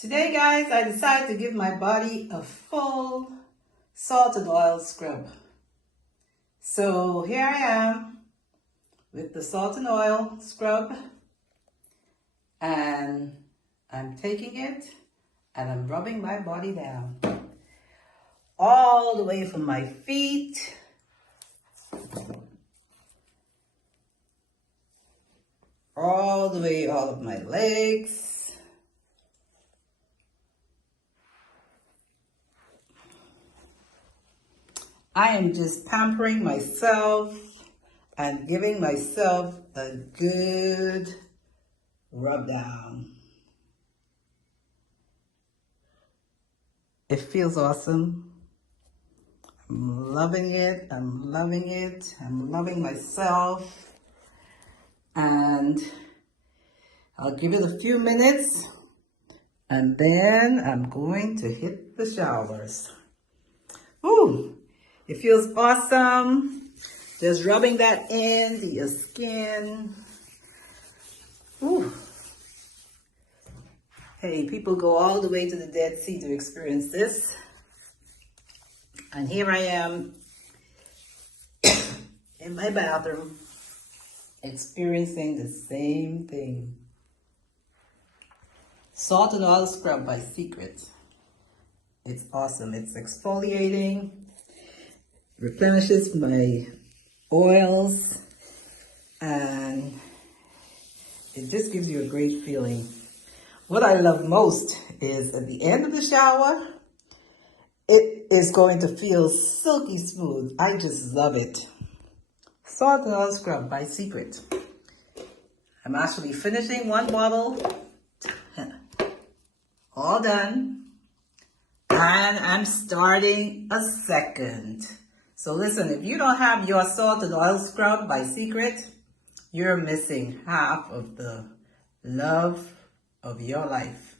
Today, guys, I decided to give my body a full salt and oil scrub. So here I am with the salt and oil scrub, and I'm taking it and I'm rubbing my body down all the way from my feet all the way all of my legs. I am just pampering myself and giving myself a good rub down. It feels awesome. I'm loving it. I'm loving it. I'm loving myself. And I'll give it a few minutes and then I'm going to hit the showers. Ooh, it feels awesome. Just rubbing that into your skin. Ooh. Hey, people go all the way to the Dead Sea to experience this. And here I am in my bathroom experiencing the same thing. Salt and Oil Scrub by Seacret. It's awesome. It's exfoliating, replenishes my oils, and it just gives you a great feeling. What I love most is at the end of the shower, it is going to feel silky smooth. I just love it. Salt and Oil Scrub by Seacret. I'm actually finishing one bottle. All done. And I'm starting a second. So listen, if you don't have your Salt and Oil Scrub by Seacret, you're missing half of the love of your life.